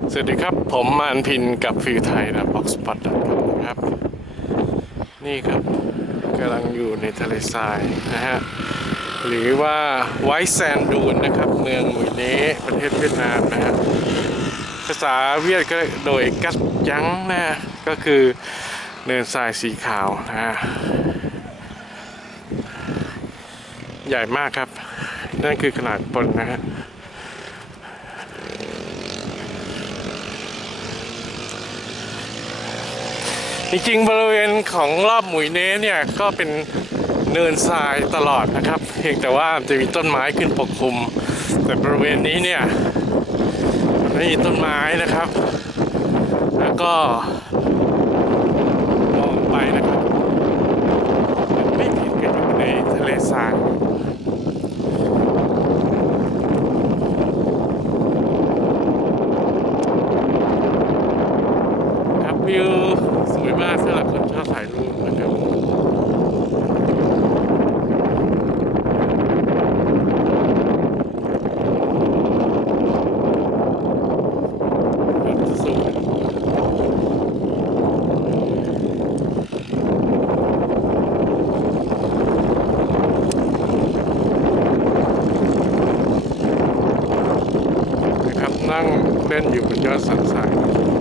สวัสดีครับ ผมมานพินกับฟิวไทยนะบ็อกสปอตครับ นี่ครับกำลังอยู่ในทะเลทรายนะฮะ หรือว่าไวท์แซนดูนนะครับ เมืองหมุยเนประเทศเวียดนามนะฮะภาษาเวียดก็โดยกัสยังนะฮะก็คือเนินทรายสีขาวนะฮะใหญ่มากครับ นั่นคือขนาดปนนะฮะ จริงๆบริเวณของรอบหมุยเน้เนี่ยก็เป็นเนินทรายตลอดนะครับ เพียงแต่ว่าจะมีต้นไม้ขึ้นปกคลุม แต่บริเวณนี้เนี่ยไม่มีต้นไม้นะครับ แล้วก็มองไปนะครับ ไม่ผิดกันอยู่ในทะเลทรายครับวิว สวยมากสำหรับคนชอบถ่ายรูปนะครับนะครับนั่งเล่นอยู่บนยอดสันทราย